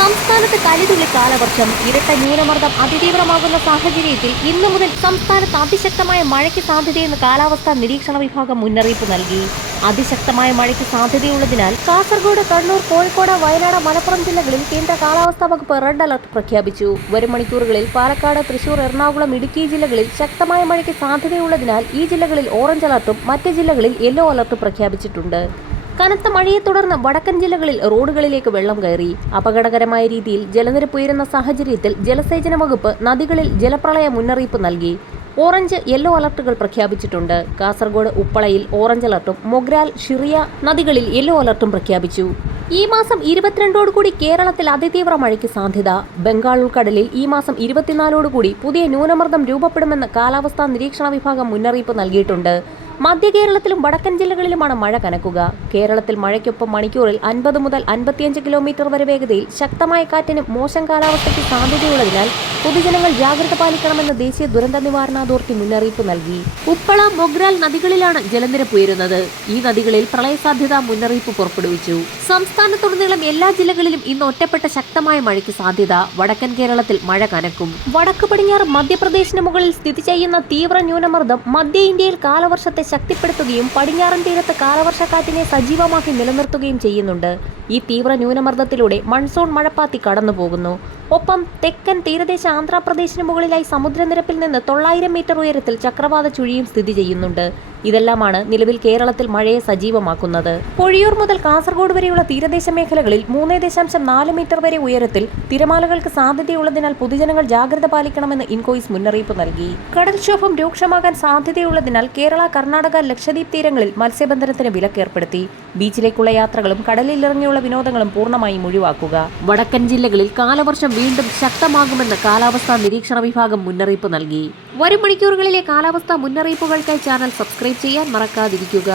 സംസ്ഥാനത്ത് കലിതുള്ളി കാലവർഷം. ഇരട്ട ന്യൂനമർദ്ദം അതിതീവ്രമാകുന്ന സാഹചര്യത്തിൽ ഇന്നു മുതൽ സംസ്ഥാനത്ത് അതിശക്തമായ മഴയ്ക്ക് സാധ്യതയെന്ന് കാലാവസ്ഥാ നിരീക്ഷണ വിഭാഗം മുന്നറിയിപ്പ് നൽകി. അതിശക്തമായ മഴയ്ക്ക് സാധ്യതയുള്ളതിനാൽ കാസർഗോഡ്, കണ്ണൂർ, കോഴിക്കോട്, വയനാട്, മലപ്പുറം ജില്ലകളിൽ കേന്ദ്ര കാലാവസ്ഥാ വകുപ്പ് റെഡ് അലർട്ട് പ്രഖ്യാപിച്ചു. വരും മണിക്കൂറുകളിൽ പാലക്കാട്, തൃശൂർ, എറണാകുളം, ഇടുക്കി ജില്ലകളിൽ ശക്തമായ മഴയ്ക്ക് സാധ്യതയുള്ളതിനാൽ ഈ ജില്ലകളിൽ ഓറഞ്ച് അലർട്ടും മറ്റ് ജില്ലകളിൽ യെല്ലോ അലർട്ടും പ്രഖ്യാപിച്ചിട്ടുണ്ട്. കനത്ത മഴയെ തുടർന്ന് വടക്കൻ ജില്ലകളിൽ റോഡുകളിലേക്ക് വെള്ളം കയറി. അപകടകരമായ രീതിയിൽ ജലനിരപ്പ് ഉയരുന്ന സാഹചര്യത്തിൽ ജലസേചന വകുപ്പ് നദികളിൽ ജലപ്രളയ മുന്നറിയിപ്പ് നൽകി. ഓറഞ്ച്, യെല്ലോ അലർട്ടുകൾ പ്രഖ്യാപിച്ചിട്ടുണ്ട്. കാസർഗോഡ്, ഉപ്പളയിൽ ഓറഞ്ച് അലർട്ടും മൊഗ്രാൽ, ഷിറിയ നദികളിൽ യെല്ലോ അലർട്ടും പ്രഖ്യാപിച്ചു. ഈ മാസം 22ഓടുകൂടി കേരളത്തിൽ അതിതീവ്ര മഴയ്ക്ക് സാധ്യത. ബംഗാൾ ഉൾക്കടലിൽ ഈ മാസം 24ഓടുകൂടി പുതിയ ന്യൂനമർദ്ദം രൂപപ്പെടുമെന്ന് കാലാവസ്ഥാ നിരീക്ഷണ വിഭാഗം മുന്നറിയിപ്പ് നൽകിയിട്ടുണ്ട്. മധ്യ കേരളത്തിലും വടക്കൻ ജില്ലകളിലുമാണ് മഴ കനക്കുക. കേരളത്തിൽ മഴയ്ക്കൊപ്പം മണിക്കൂറിൽ 50 മുതൽ 55 കിലോമീറ്റർ വരെ വേഗതയിൽ ശക്തമായ കാറ്റിനും മോശം കാലാവസ്ഥയ്ക്ക് സാധ്യതയുള്ളതിനാൽ പൊതുജനങ്ങൾ ജാഗ്രത പാലിക്കണമെന്ന് ദേശീയ ദുരന്ത നിവാരണ അതോറിറ്റി മുന്നറിയിപ്പ് നൽകി. ഉപ്പള, മൊഗ്രാൽ നദികളിലാണ് ജലനിരപ്പ് ഉയരുന്നത്. ഈ നദികളിൽ പ്രളയസാധ്യതാ മുന്നറിയിപ്പ് പുറപ്പെടുവിച്ചു. സംസ്ഥാനത്തുടനീളം എല്ലാ ജില്ലകളിലും ഇന്ന് ഒറ്റപ്പെട്ട ശക്തമായ മഴയ്ക്ക് സാധ്യത. വടക്കൻ കേരളത്തിൽ മഴ കനക്കും. വടക്ക് പടിഞ്ഞാറ് മധ്യപ്രദേശിന് മുകളിൽ സ്ഥിതി ചെയ്യുന്ന തീവ്ര ന്യൂനമർദ്ദം മധ്യ ഇന്ത്യയിൽ കാലവർഷത്തെ ശക്തിപ്പെടുത്തുകയും പടിഞ്ഞാറൻ തീരത്ത് കാലവർഷക്കാറ്റിനെ സജീവമാക്കി നിലനിർത്തുകയും ചെയ്യുന്നുണ്ട്. ഈ തീവ്ര ന്യൂനമർദ്ദത്തിലൂടെ മൺസൂൺ മഴപ്പാത്തി കടന്നുപോകുന്നു. ഒപ്പം തെക്കൻ തീരദേശ ആന്ധ്രാപ്രദേശിന് മുകളിലായി സമുദ്രനിരപ്പിൽ നിന്ന് 900 മീറ്റർ ഉയരത്തിൽ ചക്രവാത ചുഴിയും സ്ഥിതി ചെയ്യുന്നുണ്ട്. ഇതെല്ലാമാണ് നിലവിൽ കേരളത്തിൽ മഴയെ സജീവമാക്കുന്നത്. പൊഴിയൂർ മുതൽ കാസർഗോഡ് വരെയുള്ള തീരദേശ മേഖലകളിൽ 3.4 മീറ്റർ വരെ ഉയരത്തിൽ തിരമാലകൾക്ക് സാധ്യതയുള്ളതിനാൽ പൊതുജനങ്ങൾ ജാഗ്രത പാലിക്കണമെന്ന് ഇൻകോയിസ് മുന്നറിയിപ്പ് നൽകി. കടൽക്ഷോഭം രൂക്ഷമാകാൻ സാധ്യതയുള്ളതിനാൽ കേരള, കർണാടക, ലക്ഷദ്വീപ് തീരങ്ങളിൽ മത്സ്യബന്ധനത്തിന് വിലക്കേർപ്പെടുത്തി. ബീച്ചിലേക്കുള്ള യാത്രകളും കടലിലിറങ്ങിയുള്ള വിനോദങ്ങളും പൂർണ്ണമായും ഒഴിവാക്കുക. വടക്കൻ ജില്ലകളിൽ കാലവർഷം വീണ്ടും ശക്തമാകുമെന്ന് കാലാവസ്ഥാ നിരീക്ഷണ വിഭാഗം മുന്നറിയിപ്പ് നൽകി. വരും മണിക്കൂറുകളിലെ കാലാവസ്ഥാ മുന്നറിയിപ്പുകൾക്കായി ചാനൽ സബ്സ്ക്രൈബ് ചെയ്യാൻ മറക്കാതിരിക്കുക.